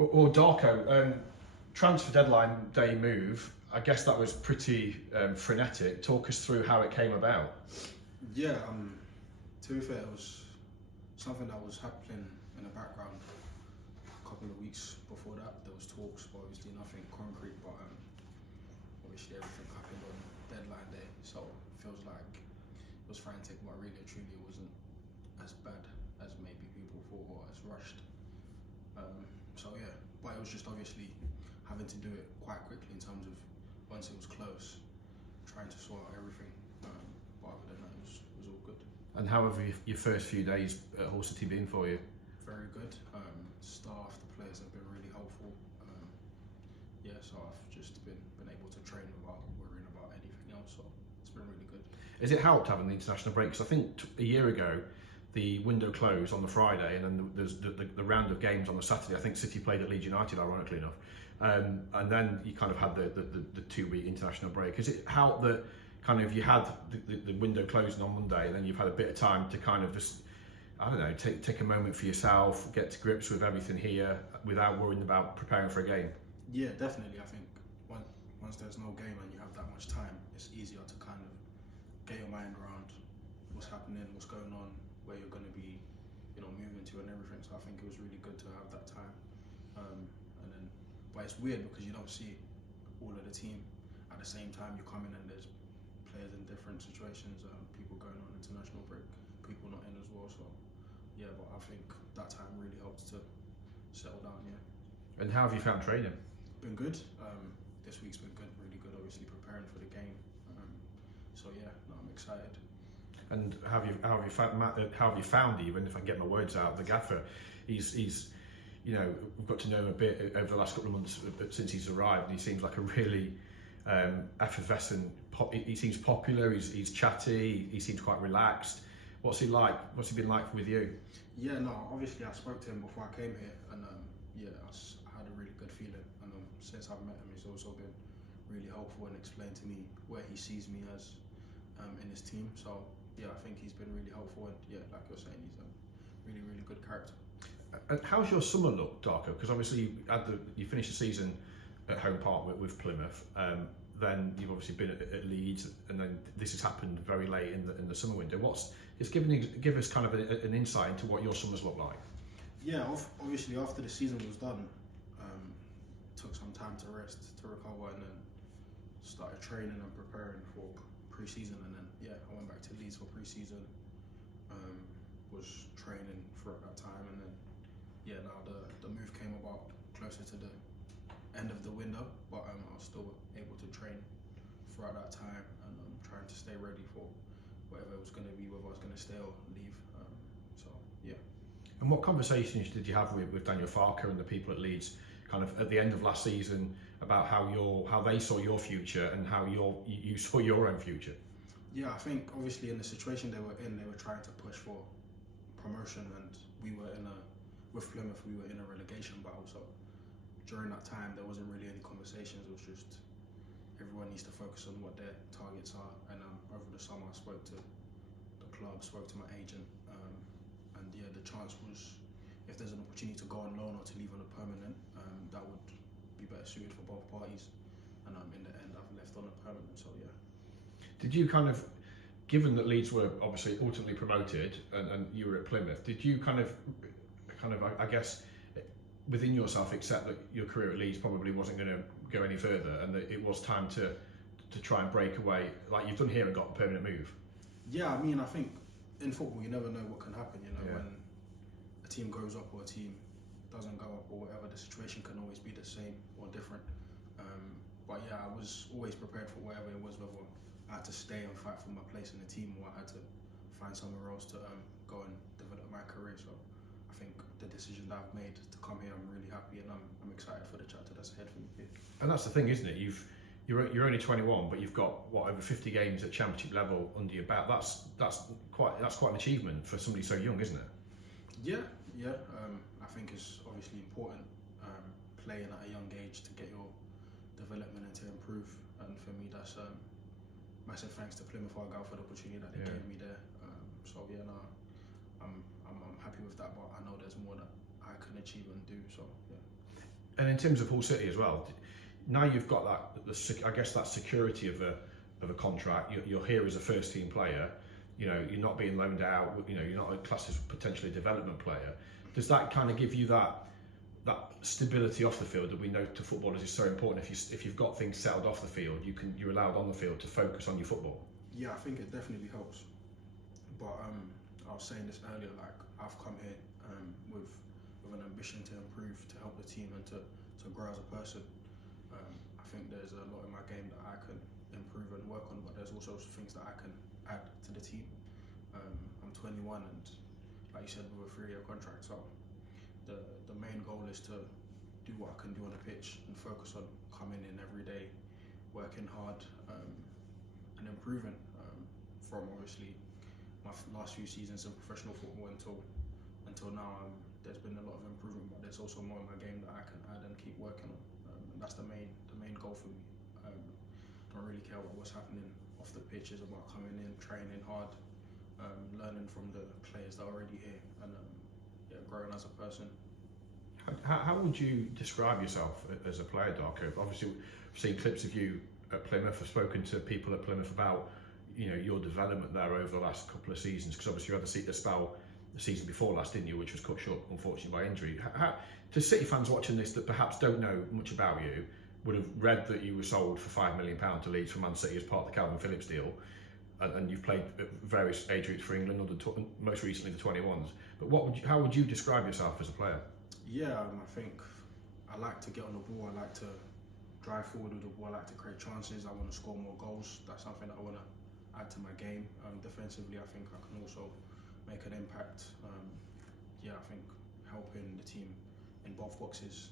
Or Darko, transfer deadline day move. I guess that was pretty frenetic. Talk us through how it came about. Yeah, to be fair, it was something that was happening in the background a couple of weeks before that. There was talks, but obviously nothing concrete. But obviously everything happened on deadline day, so it feels like it was frantic, but really truly it wasn't as bad as maybe people thought or as rushed. So yeah, but it was just obviously having to do it quite quickly in terms of once it was close, trying to sort out everything. But other than that, it was all good. And how have your first few days at Hull City been for you? Very good. Staff, the players have been really helpful. Yeah, so I've just been able to train without worrying about anything else. So it's been really good. Has it helped having the international break? Because I think a year ago, the window closed on the Friday, and then there's the round of games on the Saturday. I think City played at Leeds United, ironically enough, and then you kind of had the 2-week international break. Has it helped that kind of you had the window closing on Monday, and then you've had a bit of time to kind of just, I don't know, take a moment for yourself, get to grips with everything here without worrying about preparing for a game? Yeah, definitely. I think once there's no game and you have that much time, it's easier to kind of get your mind around what's happening, what's going on, where you're going to be, moving to and everything. So I think it was really good to have that time. But it's weird because you don't see all of the team at the same time. You come in and there's players in different situations, people going on international break, people not in as well. So yeah, but I think that time really helped to settle down. Yeah. And how have you found training? Been good. This week's been good, really good. Obviously preparing for the game. So yeah, no, I'm excited. And how have you found, even if I can get my words out, the gaffer? He's we've got to know him a bit over the last couple of months since he's arrived, and he seems like a really effervescent. He seems popular. He's chatty. He seems quite relaxed. What's he like? What's he been like with you? Yeah, no, obviously I spoke to him before I came here, and yeah, I had a really good feeling. And since I've met him, he's also been really helpful and explained to me where he sees me as in his team. So yeah, I think he's been really helpful, and yeah, like you're saying, he's a really, really good character. And how's your summer look, Darko? Because obviously you finished the season at home park with Plymouth. Then you've obviously been at Leeds, and then this has happened very late in the summer window. Give us kind of an insight into what your summers look like. Yeah, obviously after the season was done, took some time to rest, to recover, and then started training and preparing for pre-season. And then yeah, I went back to Leeds for pre-season. Was training throughout that time, and then yeah, now the move came about closer to the end of the window, but I was still able to train throughout that time, and trying to stay ready for whatever it was going to be, whether I was going to stay or leave. So yeah. And what conversations did you have with Daniel Farker and the people at Leeds, kind of at the end of last season, about how they saw your future and how you saw your own future? Yeah, I think obviously in the situation they were in, they were trying to push for promotion, and we were with Plymouth, we were in a relegation battle. So during that time, there wasn't really any conversations. It was just everyone needs to focus on what their targets are. And over the summer, I spoke to the club, spoke to my agent, and yeah, the chance was, if there's an opportunity to go on loan or to leave on a permanent, that would be better suited for both parties. And in the end, I've left on a permanent. So yeah. Did you kind of, given that Leeds were obviously ultimately promoted and you were at Plymouth, did you kind of I guess within yourself accept that your career at Leeds probably wasn't going to go any further, and that it was time to try and break away like you've done here and got a permanent move? Yeah, I mean, I think in football you never know what can happen. Yeah. When a team goes up or a team doesn't go up or whatever, the situation can always be the same or different. But yeah, I was always prepared for whatever it was, whether I had to stay and fight for my place in the team, or I had to find somewhere else to go and develop my career. So I think the decision that I've made to come here, I'm really happy, and I'm excited for the chapter that's ahead for me here. And that's the thing, isn't it? You're only 21, but you've got over 50 games at Championship level under your belt. That's quite an achievement for somebody so young, isn't it? Yeah. I think it's obviously important playing at a young age to get your development and to improve. And for me, that's massive thanks to Plymouth Argyle for the opportunity that they gave me there. So yeah, no, I'm happy with that, but I know there's more that I can achieve and do. So yeah. And in terms of Hull City as well, now you've got that, I guess that security of a contract. You're here as a first team player. You know, you're not being loaned out. You know, you're not classed as potentially a development player. Does that kind of give you that stability off the field that we know to footballers is so important? If you've got things settled off the field, you're allowed on the field to focus on your football. Yeah, I think it definitely helps. But I was saying this earlier, like I've come here with an ambition to improve, to help the team, and to grow as a person. I think there's a lot in my game that I can improve and work on, but there's also things that I can add to the team. I'm 21, and like you said, with a 3-year contract, so the main goal is to do what I can do on the pitch and focus on coming in every day, working hard, and improving. From obviously my last few seasons in professional football until now, there's been a lot of improvement, but there's also more in my game that I can add and keep working on, and that's the main goal for me. I don't really care about what's happening off the pitch. It's about coming in, training hard, learning from the players that are already here, and growing as a person. How would you describe yourself as a player, Darko? Obviously, we've seen clips of you at Plymouth. I've spoken to people at Plymouth about your development there over the last couple of seasons, because obviously you had a spell the season before last, didn't you, which was cut short unfortunately by injury. To City fans watching this that perhaps don't know much about you, would have read that you were sold for £5 million to Leeds from Man City as part of the Calvin Phillips deal, and you've played at various age groups for England, most recently the 21s. But how would you describe yourself as a player? Yeah, I think I like to get on the ball. I like to drive forward with the ball. I like to create chances. I want to score more goals. That's something that I want to add to my game. Defensively, I think I can also make an impact. I think helping the team in both boxes